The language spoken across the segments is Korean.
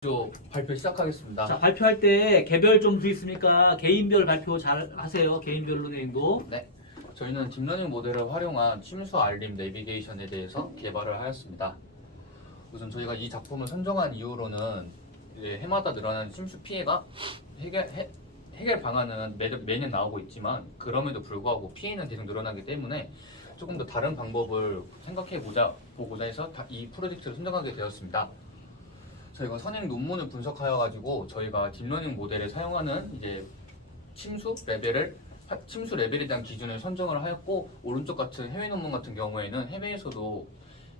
발표 시작하겠습니다. 자, 발표할 때 개별 좀 수 있으니까 개인별 발표 잘 하세요. 개인별로 내용도. 네, 저희는 딥러닝 모델을 활용한 침수 알림 내비게이션에 대해서 개발을 하였습니다. 우선 저희가 이 작품을 선정한 이유로는 이제 해마다 늘어나는 침수 피해가 해결 방안은 매년 나오고 있지만 그럼에도 불구하고 피해는 계속 늘어나기 때문에 조금 더 다른 방법을 보고자 해서 이 프로젝트를 선정하게 되었습니다. 저희가 선행 논문을 분석하여 가지고 저희가 딥러닝 모델에 사용하는 이제 침수 레벨에 대한 기준을 선정을 하였고, 오른쪽 같은 해외 논문 같은 경우에는 해외에서도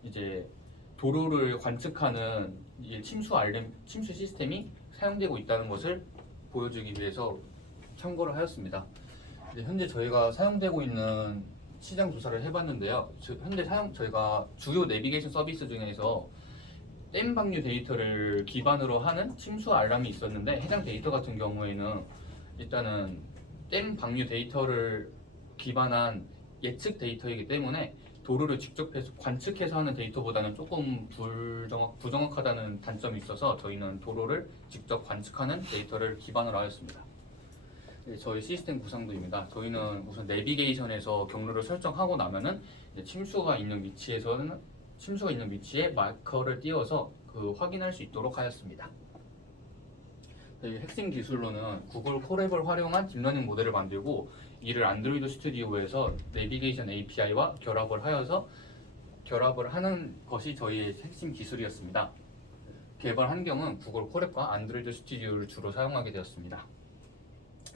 이제 도로를 관측하는 이제 침수 시스템이 사용되고 있다는 것을 보여주기 위해서 참고를 하였습니다. 현재 저희가 사용되고 있는 시장 조사를 해봤는데요. 현재 저희가 주요 내비게이션 서비스 중에서 댐 방류 데이터를 기반으로 하는 침수 알람이 있었는데, 해당 데이터 같은 경우에는 일단은 댐 방류 데이터를 기반한 예측 데이터이기 때문에 도로를 직접 관측해서 하는 데이터보다는 조금 부정확하다는 단점이 있어서 저희는 도로를 직접 관측하는 데이터를 기반으로 하였습니다. 저희 시스템 구성도입니다. 저희는 우선 내비게이션에서 경로를 설정하고 나면은 침수가 있는 위치에 마커를 띄워서 확인할 수 있도록 하였습니다. 핵심 기술로는 구글 콜앱을 활용한 딥러닝 모델을 만들고, 이를 안드로이드 스튜디오에서 내비게이션 API와 결합을 하는 것이 저희의 핵심 기술이었습니다. 개발 환경은 구글 콜앱과 안드로이드 스튜디오를 주로 사용하게 되었습니다.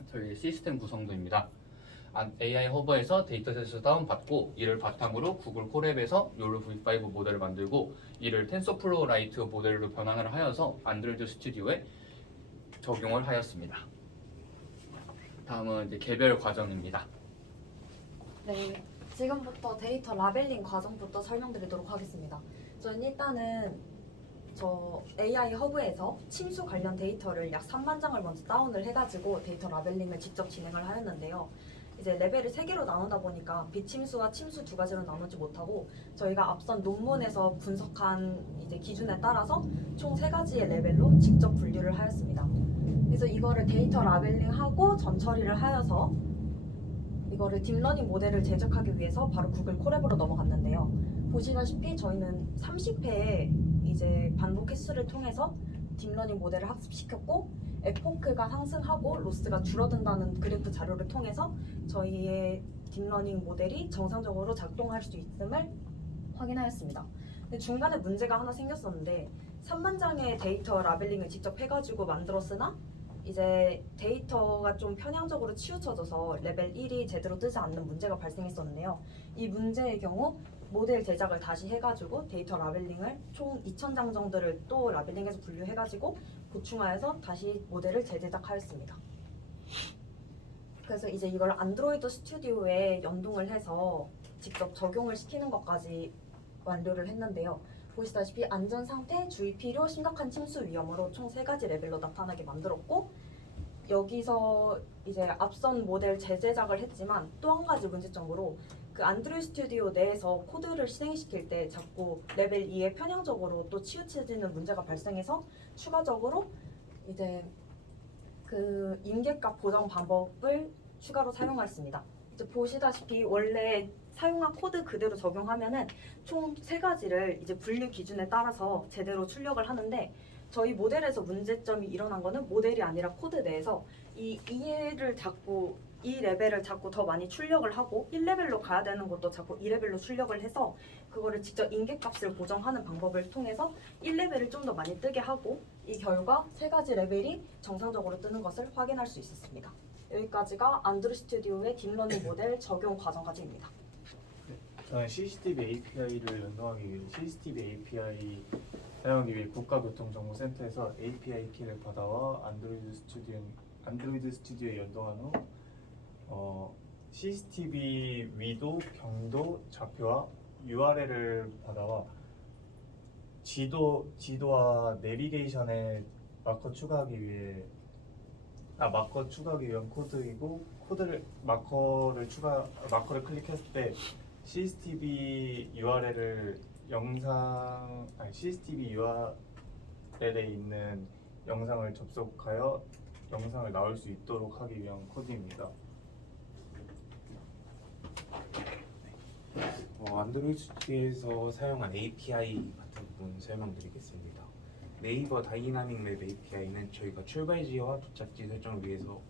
저희 시스템 구성도입니다. AI 허버에서 데이터셋을 다운받고, 이를 바탕으로 구글 콜앱에서 YOLO V5 모델을 만들고, 이를 텐서플로우 라이트 모델로 변환을 하여서 안드로이드 스튜디오에 적용을 하였습니다. 다음은 이제 개별 과정입니다. 네, 지금부터 데이터 라벨링 과정부터 설명드리도록 하겠습니다. 저는 일단은 AI 허브에서 침수 관련 데이터를 약 3만 장을 먼저 다운을 해가지고 데이터 라벨링을 직접 진행을 하였는데요. 이제 레벨을 3개로 나누다 보니까 비침수와 침수 두 가지로 나누지 못하고, 저희가 앞선 논문에서 분석한 이제 기준에 따라서 총 3가지의 레벨로 직접 분류를 하였습니다. 그래서 이거를 데이터 라벨링하고 전처리를 하여서 이거를 딥러닝 모델을 제작하기 위해서 바로 구글 콜앱으로 넘어갔는데요. 보시다시피 저희는 30회의 이제 반복 횟수를 통해서 딥러닝 모델을 학습시켰고, 에포크가 상승하고 로스가 줄어든다는 그래프 자료를 통해서 저희의 딥러닝 모델이 정상적으로 작동할 수 있음을 확인하였습니다. 근데 중간에 문제가 하나 생겼었는데, 3만 장의 데이터 라벨링을 직접 해가지고 만들었으나 이제 데이터가 좀 편향적으로 치우쳐져서 레벨 1이 제대로 뜨지 않는 문제가 발생했었는데요. 이 문제의 경우 모델 제작을 다시 해가지고 데이터 라벨링을 총 2,000장 정도를 또 라벨링해서 분류해가지고 보충하여서 다시 모델을 재제작하였습니다. 그래서 이제 이걸 안드로이드 스튜디오에 연동을 해서 직접 적용을 시키는 것까지 완료를 했는데요. 보시다시피 안전 상태, 주의 필요, 심각한 침수 위험으로 총 3가지 레벨로 나타나게 만들었고, 여기서 이제 앞선 모델 재제작을 했지만 또 한 가지 문제점으로 그 안드로이드 스튜디오 내에서 코드를 실행시킬 때 자꾸 레벨 2에 편향적으로 또 치우쳐지는 문제가 발생해서 추가적으로 이제 그 임계값 보정 방법을 추가로 사용하였습니다. 이제 보시다시피 원래 사용한 코드 그대로 적용하면은 총 3가지를 이제 분류 기준에 따라서 제대로 출력을 하는데, 저희 모델에서 문제점이 일어난 거는 모델이 아니라 코드 내에서 이 레벨을 자꾸 더 많이 출력을 하고 1레벨로 가야 되는 것도 자꾸 2레벨로 출력을 해서 그거를 직접 임계값을 보정하는 방법을 통해서 1레벨을 좀 더 많이 뜨게 하고, 이 결과 3가지 레벨이 정상적으로 뜨는 것을 확인할 수 있었습니다. 여기까지가 안드로이드 스튜디오의 딥러닝 모델 적용 과정까지입니다. 저는 CCTV API를 연동하기 위해 CCTV API 사용하기 위해 국가교통정보센터에서 API 키를 받아와 안드로이드 스튜디오에 연동한 후 CCTV 위도, 경도, 좌표와 URL을 받아와 지도와 내비게이션에 마커 추가하기 위한 코드이고, 마커를 클릭했을 때 CCTV URL을 CCTV URL에 있는 영상을 접속하여 영상을 나올 수 있도록 하기 위한 코드입니다. 안드로이드 스튜디오에서 사용한 API 같은 부분 설명드리겠습니다. 네이버 다이나믹 맵 API는 저희가 출발지와 도착지 설정을 위해서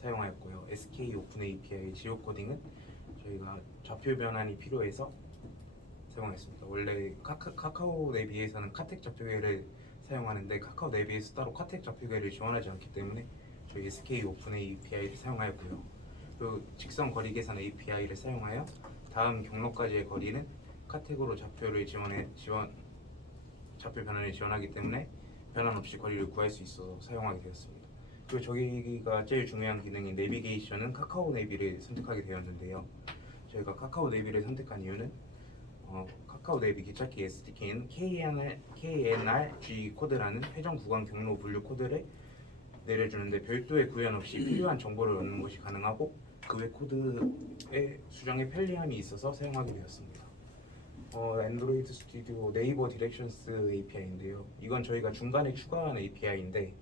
사용하였고요. SK 오픈 API 지오 코딩은 저희가 좌표 변환이 필요해서 사용했습니다. 원래 카카오 내비에서는 카텍 좌표계를 사용하는데 카카오 내비에서 따로 카텍 좌표계를 지원하지 않기 때문에 저희 SK 오픈 API를 사용하였고요. 그리고 직선 거리 계산 API를 사용하여 다음 경로까지의 거리는 카텍으로 좌표 변환을 지원하기 때문에 변환 없이 거리를 구할 수 있어서 사용하게 되었습니다. 그리고 저희가 제일 중요한 기능인 내비게이션은 카카오 내비를 선택하게 되었는데요. 저희가 카카오 내비를 선택한 이유는 카카오 내비 기착기 SDK는 KNRG 코드라는 회전 구간 경로 분류 코드를 내려주는데 별도의 구현 없이 필요한 정보를 얻는 것이 가능하고 그 외 코드의 수정에 편리함이 있어서 사용하게 되었습니다. 안드로이드 스튜디오 네이버 디렉션스 API인데요. 이건 저희가 중간에 추가한 API인데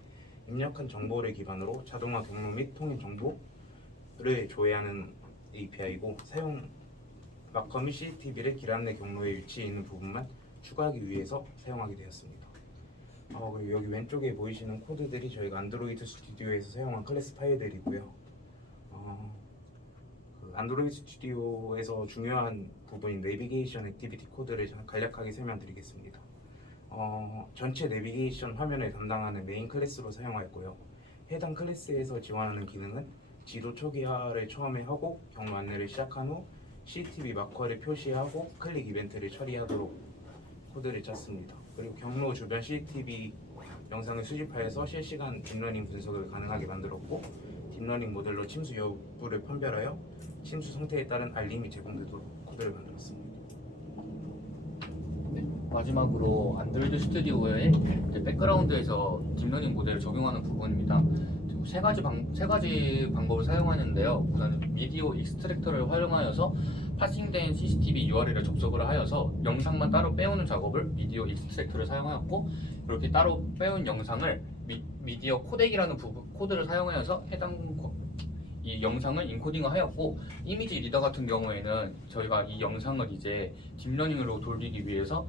입력한 정보를 기반으로 자동화 경로 및 통행 정보를 조회하는 API고 사용 마커 및 CCTV를 길 안내 경로에 위치해 있는 부분만 추가하기 위해서 사용하게 되었습니다. 그리고 여기 왼쪽에 보이시는 코드들이 저희가 안드로이드 스튜디오에서 사용한 클래스 파일들이고요. 안드로이드 스튜디오에서 중요한 부분인 내비게이션 액티비티 코드를 간략하게 설명드리겠습니다. 전체 내비게이션 화면을 담당하는 메인 클래스로 사용하였고요. 해당 클래스에서 지원하는 기능은 지도 초기화를 처음에 하고 경로 안내를 시작한 후 CCTV 마커를 표시하고 클릭 이벤트를 처리하도록 코드를 짰습니다. 그리고 경로 주변 CCTV 영상을 수집하여서 실시간 딥러닝 분석을 가능하게 만들었고 딥러닝 모델로 침수 여부를 판별하여 침수 상태에 따른 알림이 제공되도록 코드를 만들었습니다. 마지막으로 안드로이드 스튜디오의 이제 백그라운드에서 딥러닝 모델을 적용하는 부분입니다. 세 가지 방법을 사용하는데요. 우선 미디어 익스트랙터를 활용하여서 파싱된 CCTV URL에 접속을 하여서 영상만 따로 빼오는 작업을 미디어 익스트랙터를 사용하였고, 그렇게 따로 빼온 영상을 미디어 코덱이라는 코드를 사용하여서 이 영상을 인코딩을 하였고, 이미지 리더 같은 경우에는 저희가 이 영상을 이제 딥러닝으로 돌리기 위해서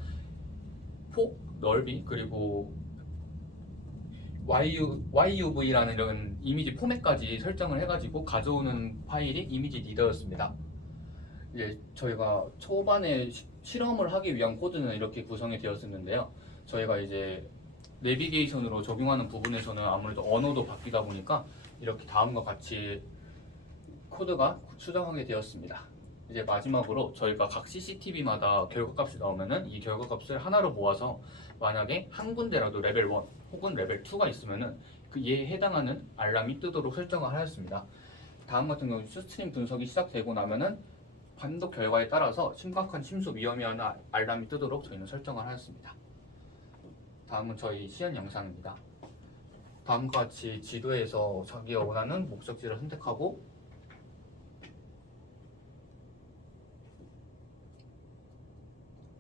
폭, 넓이, 그리고 YUV라는 이런 이미지 포맷까지 설정을 해가지고 가져오는 파일이 이미지 리더였습니다. 이제 저희가 초반에 실험을 하기 위한 코드는 이렇게 구성이 되었었는데요. 저희가 이제 내비게이션으로 적용하는 부분에서는 아무래도 언어도 바뀌다 보니까 이렇게 다음과 같이 코드가 수정하게 되었습니다. 이제 마지막으로 저희가 각 CCTV마다 결과값이 나오면은 이 결과값을 하나로 모아서 만약에 한 군데라도 레벨 1 혹은 레벨 2가 있으면은 그에 해당하는 알람이 뜨도록 설정을 하였습니다. 다음 같은 경우 스트림 분석이 시작되고 나면은 판독 결과에 따라서 심각한 침수 위험이라는 알람이 뜨도록 저희는 설정을 하였습니다. 다음은 저희 시연 영상입니다. 다음과 같이 지도에서 자기가 원하는 목적지를 선택하고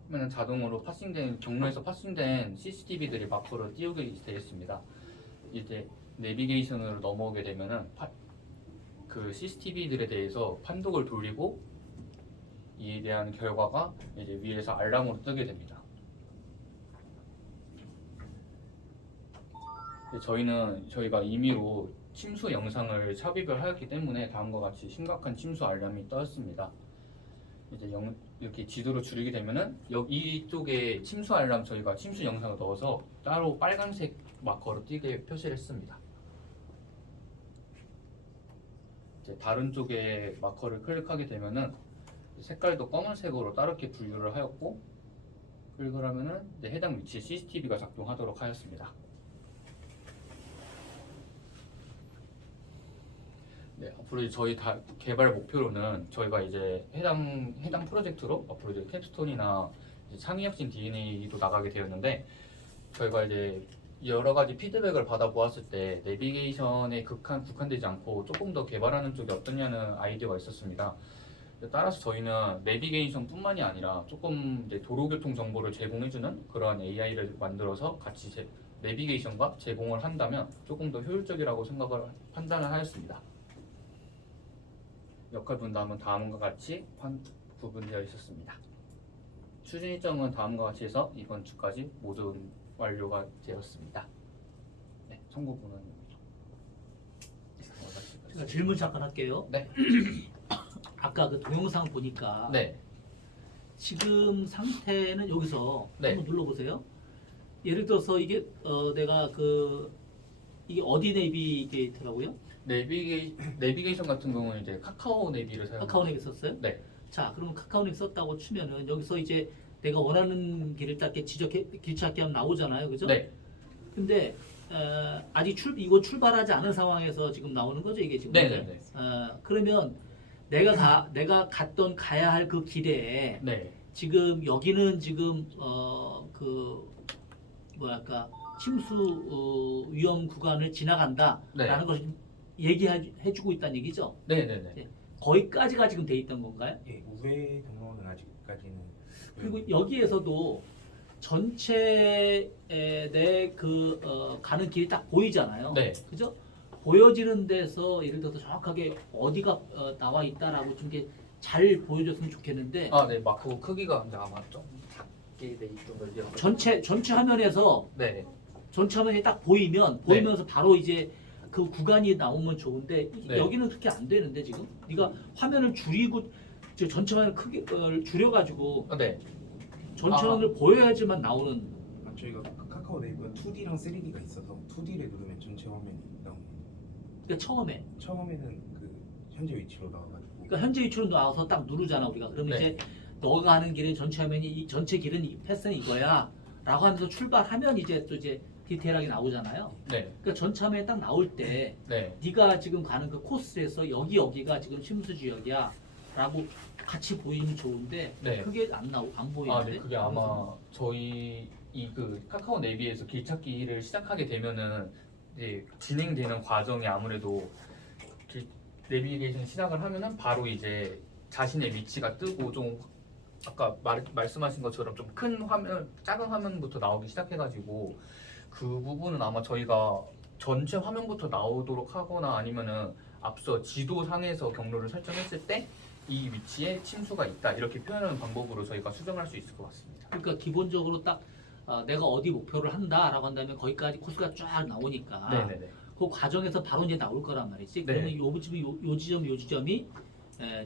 그러면 자동으로 경로에서 파싱된 CCTV들이 마커로 띄우게 되어 있습니다. 이제 내비게이션으로 넘어오게 되면은 그 CCTV들에 대해서 판독을 돌리고 이에 대한 결과가 이제 위에서 알람으로 뜨게 됩니다. 저희가 임의로 침수 영상을 삽입을 하였기 때문에 다음과 같이 심각한 침수 알람이 떴습니다. 이제 이렇게 지도로 줄이게 되면은 이쪽에 침수 알람 저희가 침수 영상을 넣어서 따로 빨간색 마커로 띄게 표시를 했습니다. 이제 다른 쪽에 마커를 클릭하게 되면은 색깔도 검은색으로 따르게 분류를 하였고, 클릭을 하면은 이제 해당 위치에 CCTV가 작동하도록 하였습니다. 네, 앞으로 저희 개발 목표로는 저희가 이제 해당 프로젝트로 앞으로 이제 캡스톤이나 이제 창의혁신 DNA도 나가게 되었는데, 저희가 이제 여러 가지 피드백을 받아 보았을 때 내비게이션에 국한되지 않고 조금 더 개발하는 쪽이 어떠냐는 아이디어가 있었습니다. 따라서 저희는 내비게이션뿐만이 아니라 조금 이제 도로교통 정보를 제공해주는 그러한 AI를 만들어서 같이 내비게이션과 제공을 한다면 조금 더 효율적이라고 판단을 하였습니다. 역할 분담은 다음과 같이 구분되어 있었습니다. 추진 일정은 다음과 같이 해서 이번 주까지 모두 완료가 되었습니다. 네, 청구부는 제가 질문 잠깐 할게요. 네. 아까 그 동영상 보니까 네, 지금 상태는 여기서 네. 한번 눌러보세요. 예를 들어서 이게 내가 이게 어디 내비게이터라고요? 내비게이션 같은 경우는 이제 카카오 내비를 사용합니다. 카카오 내비 썼어요? 네. 자, 그러면 카카오 내비 썼다고 치면은 여기서 이제 내가 원하는 길을 딱 이렇게 길 찾기 하면 나오잖아요, 그죠? 네, 근데 아직 이거 출발하지 않은 상황에서 지금 나오는 거죠, 이게 지금? 네, 네, 네. 그러면 내가 가야 할 그 길에 네, 지금 여기는 지금 뭐랄까 침수 위험 구간을 지나간다라는 네. 것을 얘기해주고 있다는 얘기죠. 네, 네, 네. 거기까지가 지금 돼 있던 건가요? 예, 우회 경로는 아직까지는 그리고 여기에서도 전체 내 가는 길이 딱 보이잖아요. 네. 그죠? 보여지는 데서 예를 들어서 정확하게 어디가 나와 있다라고 좀 이렇게 잘 보여줬으면 좋겠는데 아, 네, 마크 크기가 근데 아마 좀 작게 돼 있던 걸 전체 화면에서 네, 전체 화면이 딱 보이면서 바로 이제 그 구간이 나오면 좋은데 네. 여기는 그렇게 안 되는데 지금 네가 화면을 줄이고 전체 화면 크기를 줄여가지고 네, 전체 아. 화면을 보여야지만 나오는. 저희가 카카오 네이버가 2D랑 3D가 있어서 2D를 누르면 전체 화면이 나옵니다. 그러니까 처음에 처음에는 그 현재 위치로 나와가지고 그러니까 현재 위치로 나와서 딱 누르잖아 우리가. 그러면 네. 이제 너가 가는 길은 전체 화면이 이 전체 길은 이 패스는 이거야라고 하면서 출발하면 이제 또 이제 디테일하게 나오잖아요. 네, 그러니까 전체 화면에 딱 나올 때 네. 네가 지금 가는 그 코스에서 여기가 지금 침수 지역이야라고 같이 보이면 좋은데 네. 그게 안 보이는데. 아, 네, 그게 아마 저희 카카오 내비에서 길찾기를 시작하게 되면은 이제 진행되는 과정이 아무래도 내비게이션 시작을 하면은 바로 이제 자신의 위치가 뜨고 좀 아까 말씀하신 것처럼 좀 큰 화면, 작은 화면부터 나오기 시작해가지고 그 부분은 아마 저희가 전체 화면부터 나오도록 하거나 아니면은 앞서 지도상에서 경로를 설정했을 때 이 위치에 침수가 있다 이렇게 표현하는 방법으로 저희가 수정할 수 있을 것 같습니다. 그러니까 기본적으로 딱 내가 어디 목표를 한다라고 한다면 거기까지 코스가 쫙 나오니까 네네네. 그 과정에서 바로 이제 나올 거란 말이지. 네. 그러면 요 지점이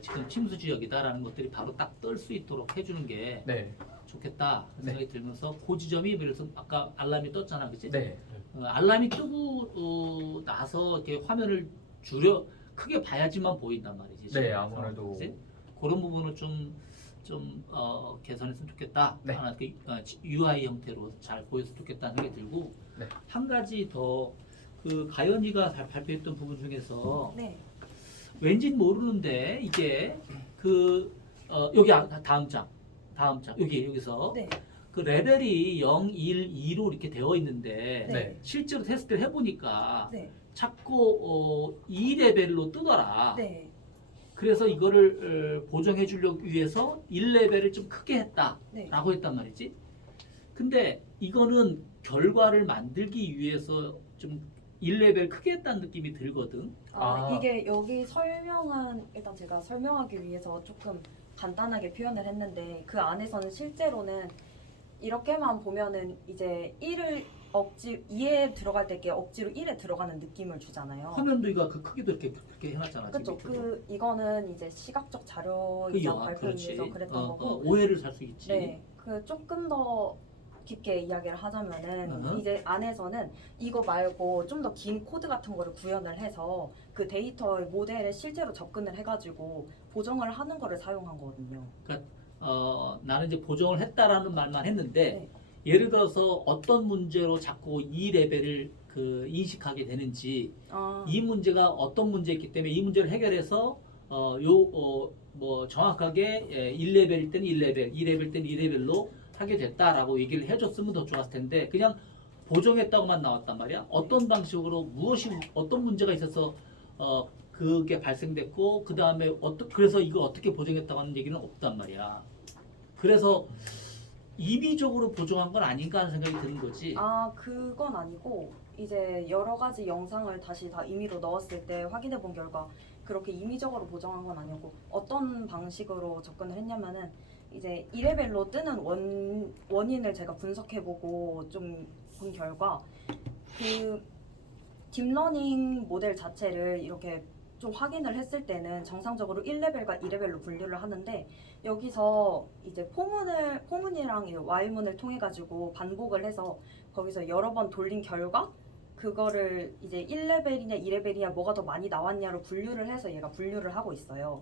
지금 침수 지역이다라는 것들이 바로 딱 뜰 수 있도록 해주는 게 네. 좋겠다 네. 생각이 들면서 그 지점이 예를 들어서 아까 알람이 떴잖아, 그치? 네. 알람이 뜨고 나서 이렇게 화면을 크게 봐야지만 보인단 말이지. 네, 지금. 아무래도. 그치? 그런 부분을 좀 개선했으면 좋겠다. 네. 하나 UI 형태로 잘 보였으면 좋겠다는 생각이 들고 네. 한 가지 더 그 가연이가 발표했던 부분 중에서 네. 왠진 모르는데 이게 여기 다음 장 여기서 네. 그 레벨이 0, 1, 2로 이렇게 되어 있는데 네. 실제로 테스트를 해보니까 네. 자꾸 2레벨로 뜨더라. 네. 그래서 이거를 보정해 주려고 위해서 1레벨을 좀 크게 했다라고 네. 했단 말이지. 근데 이거는 결과를 만들기 위해서 좀 1레벨 크게 했다는 느낌이 들거든. 아. 이게 여기 설명은 일단 제가 설명하기 위해서 조금 간단하게 표현을 했는데 그 안에서는 실제로는 이렇게만 보면은 이제 2에 들어갈 때 이렇게 억지로 1에 들어가는 느낌을 주잖아요. 화면도 이거 그 크기도 이렇게 해놨잖아. 그렇죠. 지금 이거는 이제 시각적 자료이자 발표를 위해서 그랬던 거고. 오해를 살 수 있지. 네. 그 조금 더 깊게 이야기를 하자면은 이제 안에서는 이거 말고 좀 더 긴 코드 같은 거를 구현을 해서 그 데이터의 모델에 실제로 접근을 해가지고 보정을 하는 거를 사용한 거거든요. 나는 이제 보정을 했다라는 말만 했는데 네. 예를 들어서 어떤 문제로 자꾸 이 레벨을 인식하게 되는지 이 문제가 어떤 문제였기 때문에 이 문제를 해결해서 뭐 정확하게 1레벨일 때는 1레벨, 2레벨일 때는 2레벨로 하게 됐다라고 얘기를 해줬으면 더 좋았을 텐데 그냥 보정했다고만 나왔단 말이야. 어떤 방식으로 어떤 문제가 있어서 그게 발생됐고 그 다음에 그래서 이걸 어떻게 보정했다고 하는 얘기는 없단 말이야. 그래서 임의적으로 보정한 건 아닌가 하는 생각이 드는 거지. 아, 그건 아니고 이제 여러 가지 영상을 다시 다 임의로 넣었을 때 확인해 본 결과 그렇게 임의적으로 보정한 건 아니었고 어떤 방식으로 접근을 했냐면은 이제 2레벨로 뜨는 원인을 제가 분석해 보고 좀 본 결과 그 딥러닝 모델 자체를 이렇게 좀 확인을 했을 때는 정상적으로 1레벨과 2레벨로 분류를 하는데 여기서 이제 포문이랑 while문을 통해 가지고 반복을 해서 거기서 여러 번 돌린 결과 그거를 이제 1레벨이냐 2레벨이냐 뭐가 더 많이 나왔냐로 분류를 해서 얘가 분류를 하고 있어요.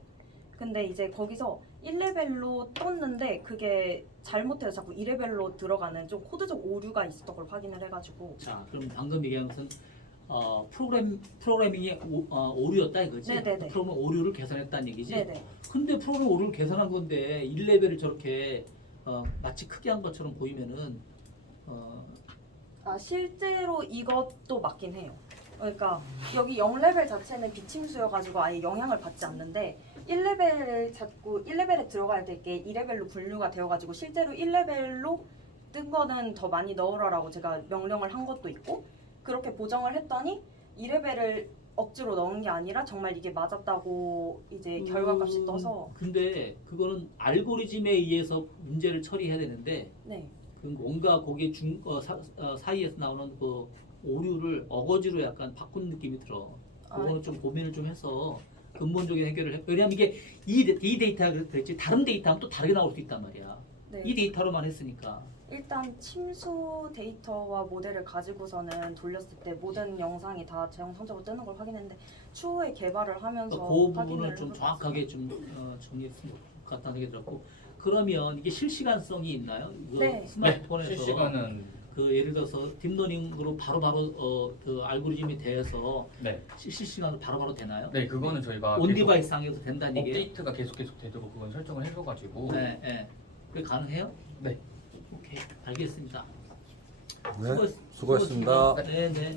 근데 이제 거기서 1레벨로 떴는데 그게 잘못해서 자꾸 2레벨로 들어가는 좀 코드적 오류가 있었던 걸 확인을 해가지고. 자, 그럼 방금 얘기한 것은 프로그래밍의 오류였다 이거지? 네네네. 프로그래밍 오류를 개선했다는 얘기지? 네네. 근데 프로그래밍 오류를 개선한 건데 1레벨을 저렇게 마치 크게 한 것처럼 보이면은 아, 실제로 이것도 맞긴 해요. 그러니까 여기 0레벨 자체는 비침수여가지고 아예 영향을 받지 않는데 1레벨을 자꾸 1레벨에 들어가야 될 게 2레벨로 분류가 되어가지고 실제로 1레벨로 뜬 거는 더 많이 넣으라고 제가 명령을 한 것도 있고 그렇게 보정을 했더니 2레벨을 억지로 넣은 게 아니라 정말 이게 맞았다고 이제 결과값이 떠서. 근데 그거는 알고리즘에 의해서 문제를 처리해야 되는데 네. 그 뭔가 거기에 사이에서 나오는 그 오류를 어거지로 약간 바꾼 느낌이 들어. 그거는 좀 고민을 좀 해서 근본적인 해결을 해. 왜냐하면 이게 이 데이터가 그랬지 다른 데이터하면 또 다르게 나올 수 있단 말이야. 네. 이 데이터로만 했으니까. 일단 침수 데이터와 모델을 가지고서는 돌렸을 때 모든 영상이 다 정상적으로 뜨는 걸 확인했는데 추후에 개발을 하면서 그 부분을 확인을 좀 해봤어요. 정확하게 좀 정리했으면 좋 같다는 생각이 들었고 그러면 이게 실시간성이 있나요? 그 네. 스마트폰에서 실시간은 그 예를 들어서 딥러닝으로 바로바로 그 알고리즘에 대해서 네, 실시간으로 바로바로 되나요? 네 그거는 저희가 온 계속 디바이스 상에서 된다는 얘기예요? 업데이트가 계속 되도록 그건 설정을 해줘가지고 네, 네. 그게 가능해요? 네. 오케이, 알겠습니다. 네, 수고하셨습니다. 네, 네.